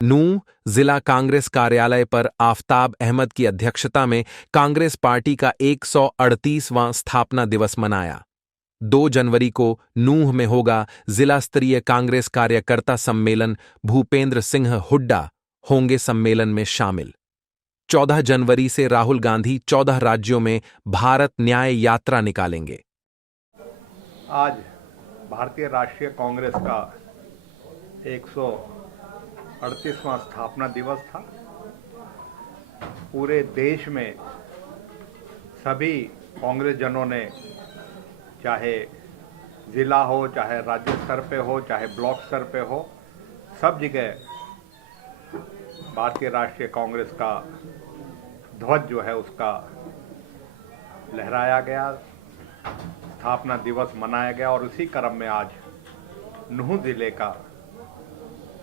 नूंह जिला कांग्रेस कार्यालय पर आफताब अहमद की अध्यक्षता में कांग्रेस पार्टी का 138वां स्थापना दिवस मनाया। 2 जनवरी को नूंह में होगा जिला स्तरीय कांग्रेस कार्यकर्ता सम्मेलन। भूपेंद्र सिंह हुड्डा होंगे सम्मेलन में शामिल। 14 जनवरी से राहुल गांधी 14 राज्यों में भारत न्याय यात्रा निकालेंगे। आज भारतीय राष्ट्रीय कांग्रेस का 138वां स्थापना दिवस था। पूरे देश में सभी कांग्रेस जनों ने, चाहे जिला हो, चाहे राज्य स्तर पे हो, चाहे ब्लॉक स्तर पे हो, सब जगह भारतीय राष्ट्रीय कांग्रेस का ध्वज जो है उसका लहराया गया, स्थापना दिवस मनाया गया। और उसी क्रम में आज नूंह जिले का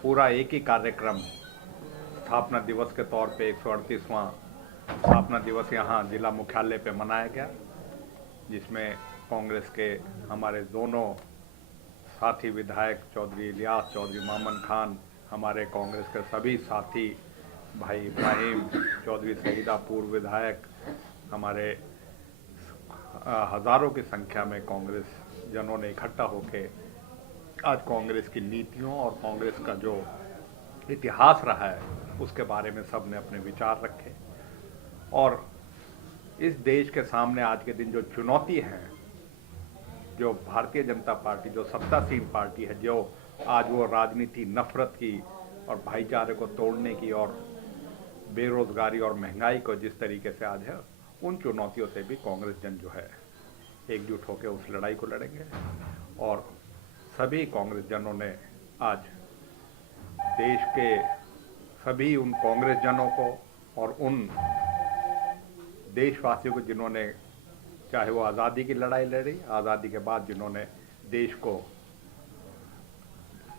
पूरा एक ही कार्यक्रम स्थापना दिवस के तौर पे 138वां स्थापना दिवस यहाँ जिला मुख्यालय पे मनाया गया, जिसमें कांग्रेस के हमारे दोनों साथी विधायक चौधरी इलियास, चौधरी मामन खान, हमारे कांग्रेस के सभी साथी भाई इब्राहिम चौधरी सईदा, पूर्व विधायक, हमारे हजारों की संख्या में कांग्रेस जनों ने इकट्ठा होकर आज कांग्रेस की नीतियों और कांग्रेस का जो इतिहास रहा है उसके बारे में सब ने अपने विचार रखे। और इस देश के सामने आज के दिन जो चुनौती है, जो भारतीय जनता पार्टी जो सत्तासीन पार्टी है, जो आज वो राजनीति नफरत की और भाईचारे को तोड़ने की और बेरोजगारी और महंगाई को जिस तरीके से आज है, उन चुनौतियों से भी कांग्रेस जन जो है एकजुट होकर उस लड़ाई को लड़ेंगे। और सभी कांग्रेस जनों ने आज देश के सभी उन कांग्रेस जनों को और उन देशवासियों को जिन्होंने, चाहे वो आज़ादी की लड़ाई लड़ी, आज़ादी के बाद जिन्होंने देश को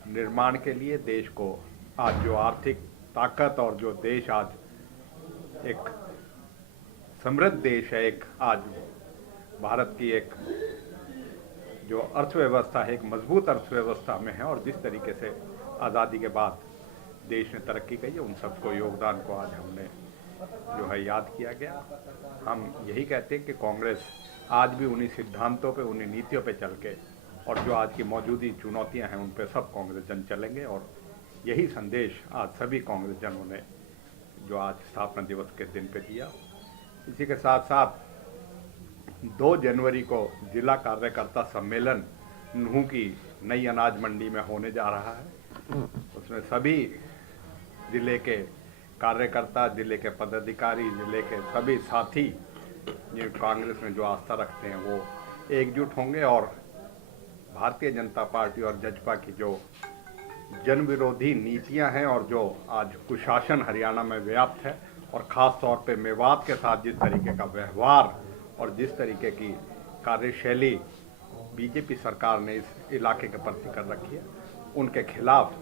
निर्माण के लिए, देश को आज जो आर्थिक ताकत और जो देश आज एक समृद्ध देश है, एक आज भारत की एक जो अर्थव्यवस्था है, एक मजबूत अर्थव्यवस्था में है, और जिस तरीके से आज़ादी के बाद देश ने तरक्की की है, उन सबको योगदान को आज हमने जो है याद किया गया। हम यही कहते हैं कि कांग्रेस आज भी उन्हीं सिद्धांतों पे, उन्हीं नीतियों पे चल के, और जो आज की मौजूदा चुनौतियां हैं उन पे सब कांग्रेस जन चलेंगे। और यही संदेश आज सभी कांग्रेस जनों ने जो आज स्थापना दिवस के दिन पे दिया। इसी के साथ साथ 2 जनवरी को जिला कार्यकर्ता सम्मेलन नूंह की नई अनाज मंडी में होने जा रहा है। उसमें सभी जिले के कार्यकर्ता, जिले के पदाधिकारी, जिले के सभी साथी जो कांग्रेस में जो आस्था रखते हैं वो एकजुट होंगे और भारतीय जनता पार्टी और जजपा की जो जन विरोधी नीतियां हैं और जो आज कुशासन हरियाणा में व्याप्त है, और ख़ास तौर पे मेवात के साथ जिस तरीके का व्यवहार और जिस तरीके की कार्यशैली बीजेपी सरकार ने इस इलाके के प्रति कर रखी है, उनके खिलाफ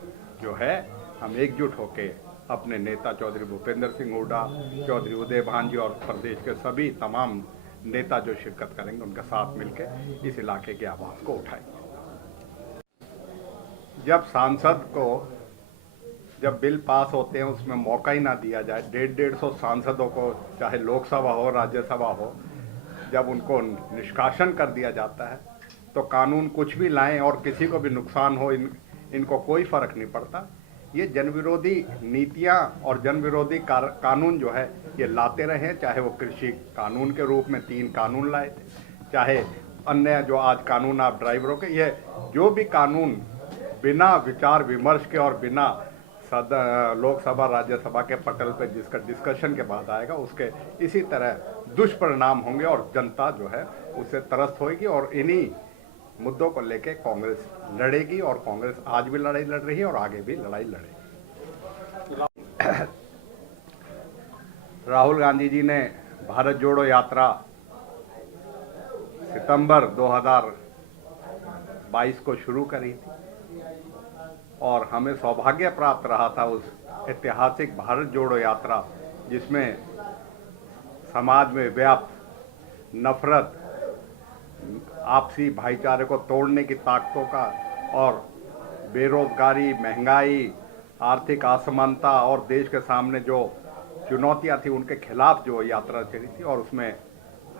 जो है हम एकजुट होकर अपने नेता चौधरी भूपेंद्र सिंह हुड्डा, चौधरी उदय भानजी और प्रदेश के सभी तमाम नेता जो शिरकत करेंगे उनके साथ मिलकर इस इलाके की आवाज़ को उठाएंगे। जब सांसद को जब बिल पास होते हैं उसमें मौका ही ना दिया जाए, 150 सांसदों को, चाहे लोकसभा हो राज्यसभा हो, जब उनको निष्कासन कर दिया जाता है तो कानून कुछ भी लाएं और किसी को भी नुकसान हो, इनको कोई फर्क नहीं पड़ता। ये जनविरोधी नीतियां और जनविरोधी कानून जो है ये लाते रहे, चाहे वो कृषि कानून के रूप में 3 कानून लाए थे, चाहे अन्य जो आज कानून आप ड्राइवरों के, ये जो भी कानून बिना विचार विमर्श के और बिना लोकसभा राज्यसभा के पटल पे जिसका डिस्कशन के बाद आएगा, उसके इसी तरह दुष्परिणाम होंगे और जनता जो है उससे त्रस्त होगी। और इन्हीं मुद्दों को लेके कांग्रेस लड़ेगी, और कांग्रेस आज भी लड़ाई लड़ रही है और आगे भी लड़ाई लड़ेगी। राहुल गांधी जी ने भारत जोड़ो यात्रा सितंबर 2022 को शुरू करी थी, और हमें सौभाग्य प्राप्त रहा था उस ऐतिहासिक भारत जोड़ो यात्रा जिसमें समाज में व्याप्त नफरत, आपसी भाईचारे को तोड़ने की ताकतों का और बेरोजगारी, महंगाई, आर्थिक असमानता और देश के सामने जो चुनौतियां थी उनके खिलाफ जो यात्रा चली थी, और उसमें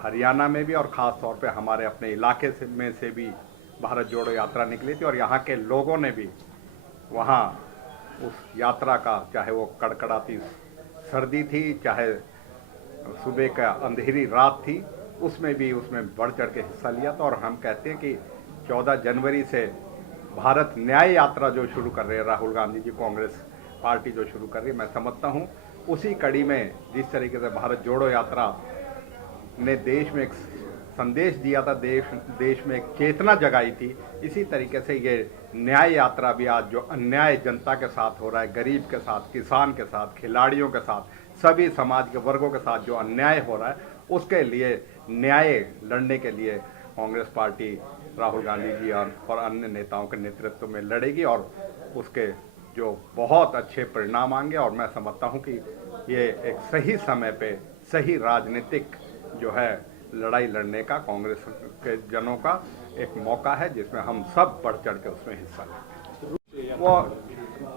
हरियाणा में भी और ख़ास तौर पे हमारे अपने इलाके में से भी भारत जोड़ो यात्रा निकली थी। और यहाँ के लोगों ने भी वहाँ उस यात्रा का, चाहे वो कड़कड़ाती सर्दी थी, चाहे सुबह का अंधेरी रात थी, उसमें बढ़ चढ़ के हिस्सा लिया था। और हम कहते हैं कि 14 जनवरी से भारत न्याय यात्रा जो शुरू कर रहे हैं राहुल गांधी जी, कांग्रेस पार्टी जो शुरू कर रही है, मैं समझता हूँ उसी कड़ी में जिस तरीके से भारत जोड़ो यात्रा ने देश में एक संदेश दिया था, देश में एक चेतना जगाई थी, इसी तरीके से ये न्याय यात्रा भी आज जो अन्याय जनता के साथ हो रहा है, गरीब के साथ, किसान के साथ, खिलाड़ियों के साथ, सभी समाज के वर्गों के साथ जो अन्याय हो रहा है, उसके लिए न्याय लड़ने के लिए कांग्रेस पार्टी राहुल गांधी जी और अन्य नेताओं के नेतृत्व में लड़ेगी, और उसके जो बहुत अच्छे परिणाम आएंगे। और मैं समझता हूं कि ये एक सही समय पे सही राजनीतिक जो है लड़ाई लड़ने का कांग्रेस के जनों का एक मौका है, जिसमें हम सब बढ़ चढ़ के उसमें हिस्सा लेंगे। वो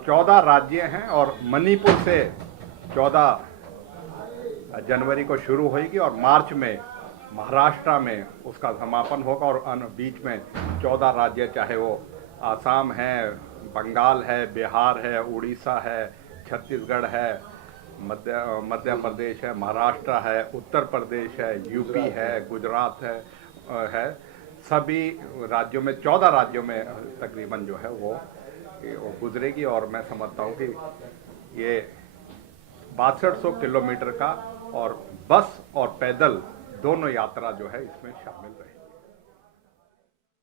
14 राज्य हैं और मणिपुर से 14 जनवरी को शुरू होगी और मार्च में महाराष्ट्र में उसका समापन होगा। और बीच में 14 राज्य, चाहे वो आसाम है, बंगाल है, बिहार है, उड़ीसा है, छत्तीसगढ़ है, मध्य प्रदेश है, महाराष्ट्र है, उत्तर प्रदेश है, यूपी है, गुजरात है, सभी राज्यों में 14 राज्यों में तकरीबन जो है वो गुजरेगी। और मैं समझता हूँ कि ये 6200 किलोमीटर का और बस और पैदल दोनों यात्रा जो है इसमें शामिल रहे।